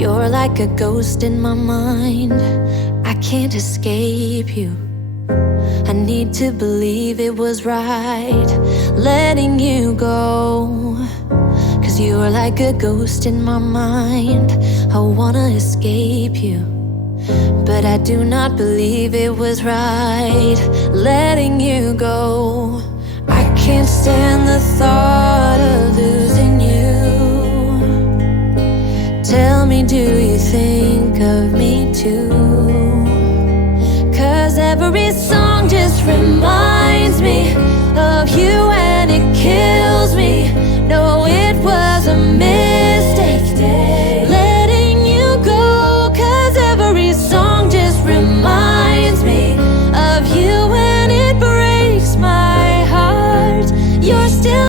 You're like a ghost in my mind. I can't escape you. I need to believe it was right letting you go. 'Cause you're like a ghost in my mind. I wanna escape you, but I do not believe it was right letting you go. I can't stand the thought of losing you. Tell me, do you think of me too? 'Cause every song just reminds me of you and it kills me. No, it was a mistake.